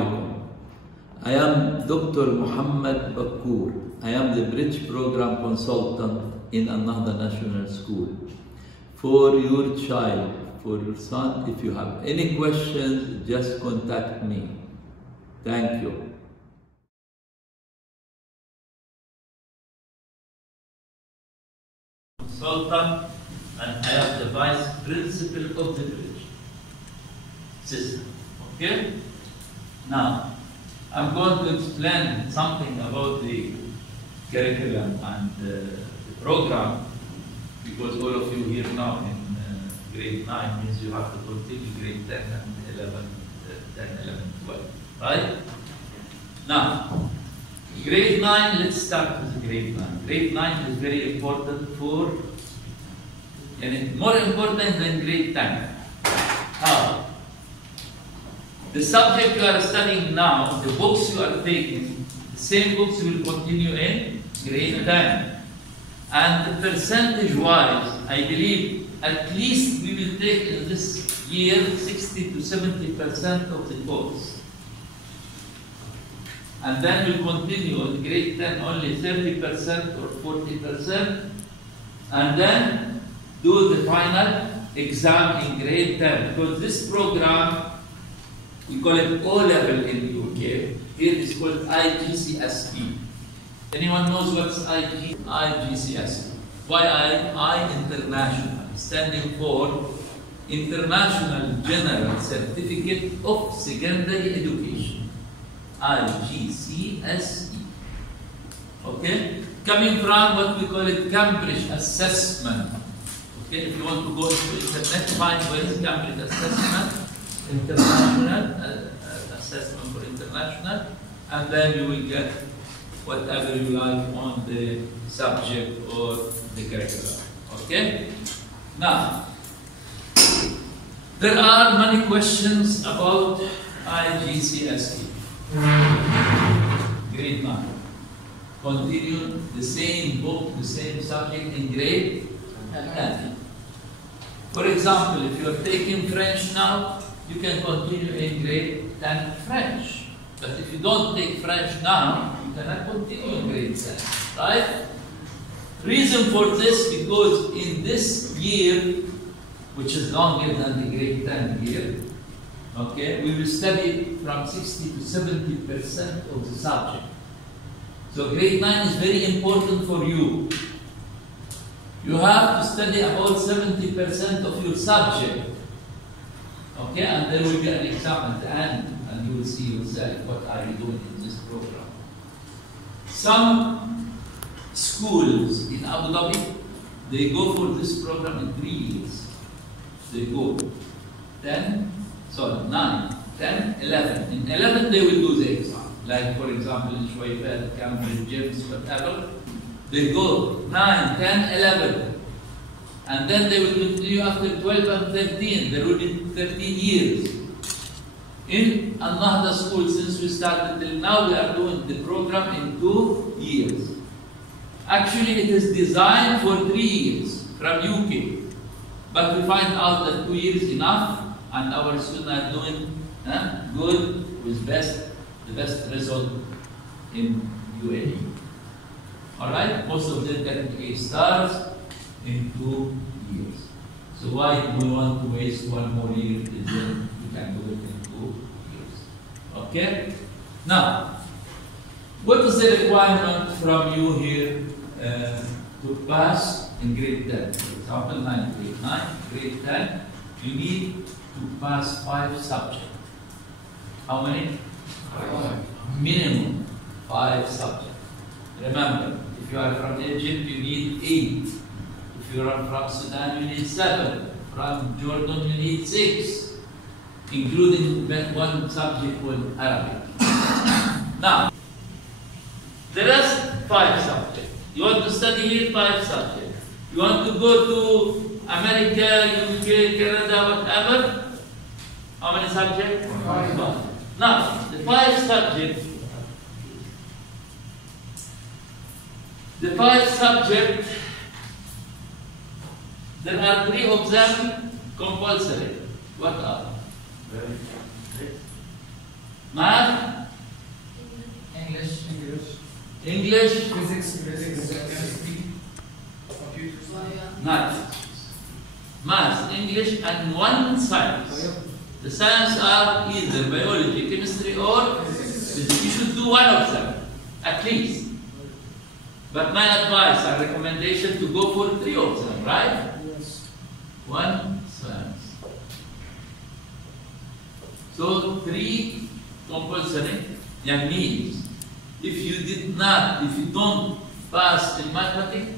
alaikum. I am Dr. Mohammed Bakour. I am the Bridge Program Consultant in AlNahda National School. For your child, for your son, if you have any questions, just contact me. Thank you. Consultant, and I am the Vice Principal of the Bridge system. Okay? Now, I'm going to explain something about the curriculum and the program, because all of you here now in grade 9 means you have to continue grade 10 and 11, 12, right? Now, grade 9, let's start with grade 9. Grade 9 is very important for, and more important than grade 10. How? The subject you are studying now, the books you are taking, the same books will continue in grade 10. And percentage-wise, I believe at least we will take in this year 60 to 70% of the course. And then we'll continue in grade 10 only 30% or 40%, and then do the final exam in grade 10. Because this program, we call it O-level in the UK. Here it's called IGCSE. Anyone knows what's IGCSE? Why I International, standing for International General Certificate of Secondary Education. IGCSE. Okay? Coming from what we call it Cambridge Assessment. Okay? If you want to go to the internet, find where is Cambridge Assessment, International Assessment for International, and then you will get whatever you like on the subject or the curriculum. Okay? Now, there are many questions about IGCSE. Grade 9. Continue the same book, the same subject in grade 10. For example, if you are taking French now, you can continue in grade 10 French. But if you don't take French now, you cannot continue in grade 10, right? Reason for this, because in this year, which is longer than the grade 10 year, okay, we will study from 60 to 70% of the subject. So grade 9 is very important for you. You have to study about 70% of your subject. Okay, and there will be an exam at the end, and you will see yourself what are you doing in this program. Some schools in Abu Dhabi, they go for this program in 3 years. They go 9, 10, 11. In 11 they will do the exam. Like for example in Shuaifat, Cambridge, James, whatever. They go 9, 10, 11. And then they will continue after 12 and 13. There will be 13 years. In AlNahda school, since we started till now, we are doing the program in 2 years. Actually, it is designed for 3 years from UK. But we find out that 2 years is enough, and our students are doing good with the best result in UAE. Alright? Most of them get 8 stars in 2 years. So why do we want to waste 1 more year if then we can do it in 2 years? Okay? Now, what is the requirement from you here to pass in grade 10? For example, grade 9, grade 10, you need to pass 5 subjects. How many? 5. Minimum 5 subjects. Remember, if you are from Egypt, you need 8. If you are from Sudan, you need 7. From Jordan, you need 6, including 1 subject called Arabic. Now, the rest 5 subjects. You want to study here 5 subjects. You want to go to America, UK, Canada, whatever. How many subjects? 5. Now, the 5 subjects. The 5 subjects, there are 3 of them compulsory. What are? Math, English, physics, chemistry, computer science. math. Math, English, and one science. The science are either biology, chemistry, or physics. You should do one of them, at least. But my advice and recommendation to go for 3 of them, right? Yes. One science. So 3 compulsory. That means if you don't pass in mathematics,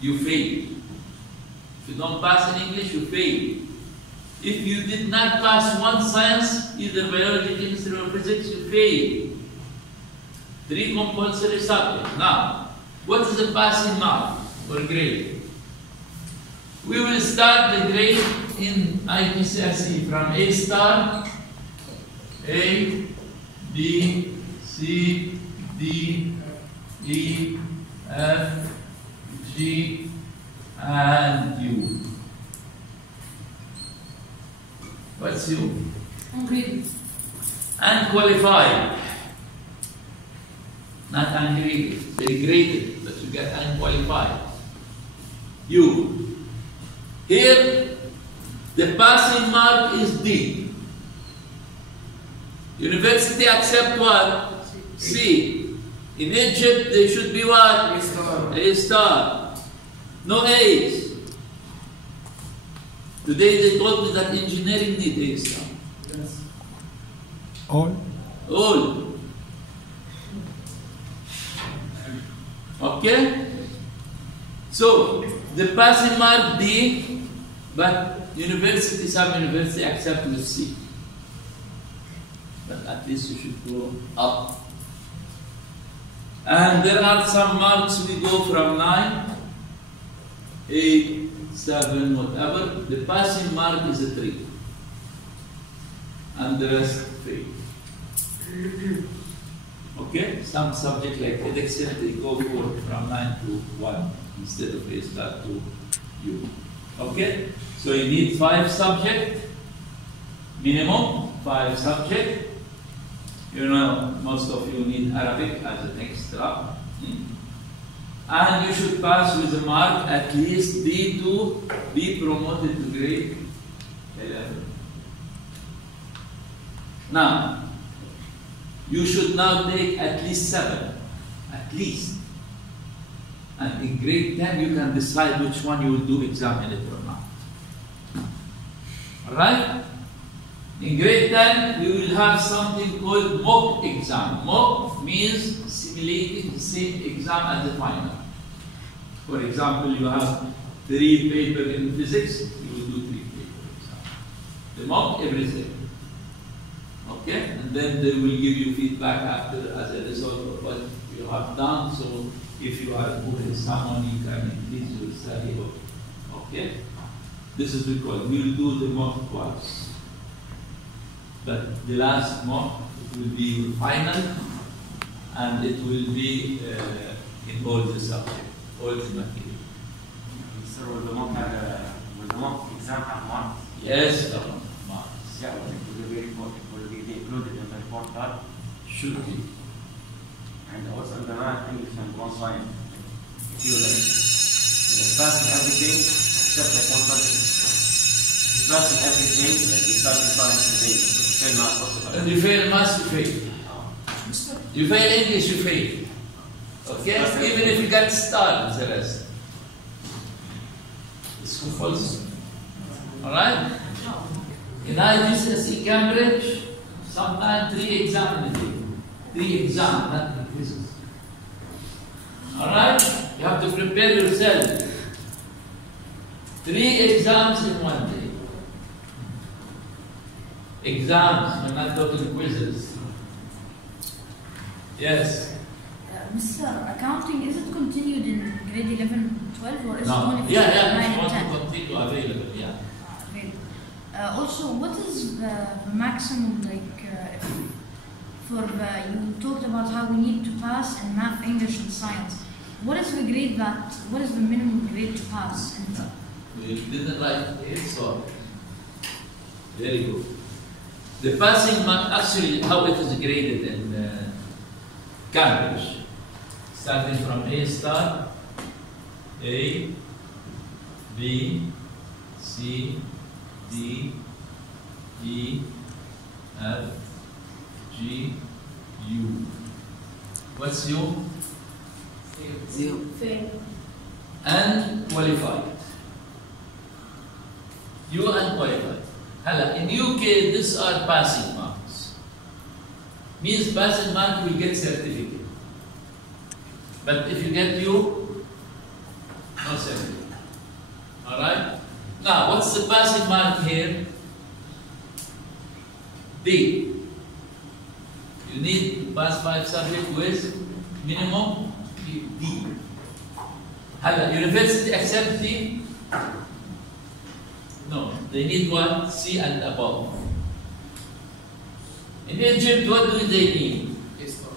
you fail. If you don't pass in English, you fail. If you did not pass one science, either biology, chemistry, or physics, you fail. 3 compulsory subjects. Now, what is the passing mark or grade? We will start the grade in IGCSE from A star, A, B, C, D, E, F, G, and U. What's U? Ungraded. Unqualified. Not ungraded. They graded, but you get unqualified. U. Here, the passing mark is D. University accept what? C. In Egypt, they should be what? A star. A star. No A's. Today they told me that engineering need A star. Yes. All. All. Okay? So, the passing mark D, but university, some university accept with C. But at least you should go up. And there are some marks we go from 9, 8, 7, whatever. The passing mark is a 3. And the rest fail. Okay? Some subject like ethics, they go for from 9 to 1 instead of A star to U. Okay? So you need 5 subjects, minimum 5 subjects. You know, most of you need Arabic as an extra. And you should pass with a mark at least B to be promoted to grade 11. Now, you should now take at least 7. At least. And in grade 10, you can decide which one you will do exam in it or not. Alright? In grade 10, we will have something called mock exam. Mock means simulating the same exam as the final. For example, you have 3 papers in physics, you will do 3 paper exam. The mock, everything. Okay? And then they will give you feedback after as a result of what you have done. So if you are good in someone, you can increase your study. Okay? This is because we will do the mock twice. But the last mock, it will be final, and it will be in all the subjects, all the material. Sir, will the mock exam have marks? Yes, marks. Yeah, will be included in the report card? Should be. And also in the math, English, and one science. If you pass in everything except like one subject. You pass in everything, like you pass in science and English. And you fail math, you fail. You fail English, you fail. Okay? Even if you get started, the rest. It's compulsory. Alright? In IGCSE Cambridge, sometimes 3 exams in a day. 3 exams, not quizzes. Alright? You have to prepare yourself. 3 exams in one day. Exams, we're not talking quizzes. Yes? Mr. Accounting, is it continued in grade 11, 12, or is it No. only for Yeah, 9 if you and want 10? to continue, available, yeah. Available. Also, what is the maximum, you talked about how we need to pass in math, English, and science. What is the grade what is the minimum grade to pass? We didn't write it, so very good. The passing mark, actually, how it is graded in Cambridge. starting from A star, A, B, C, D, E, F, G, U. What's U? Zero. Unqualified. You unqualified. Hala, in UK, these are passing marks. Means passing mark will get certificate. But if you get U, no certificate. Alright? Now, what's the passing mark here? D. You need to pass 5 subjects with minimum D. Hala, university accept D? No, they need what? C and above. In Egypt, what do they need? A star.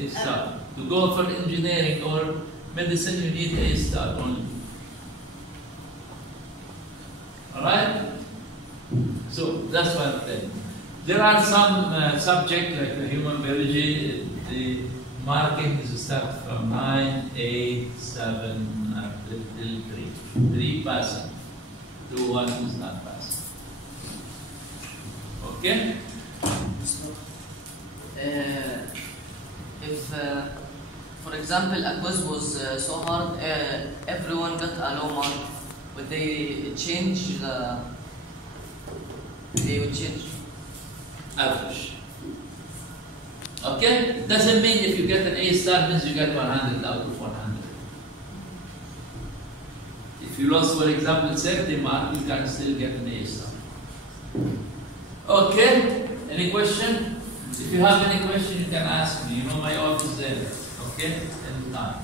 A star. To go for engineering or medicine, you need A star only. Alright? So, that's one thing. There are some subjects like the human biology, the marking is start from 9, 8, 7, till 3. 3 passing. 2, 1 is not passing. Okay? If, for example, a quiz was so hard, everyone got a low mark, would they change the? They would change. Average. Okay? Doesn't mean if you get an A star means you get 100 out of 100. If you lost, for example, 70 mark, you can still get an A star. Okay? Any question? If you have any question, you can ask me. You know my office there. Okay? Anytime.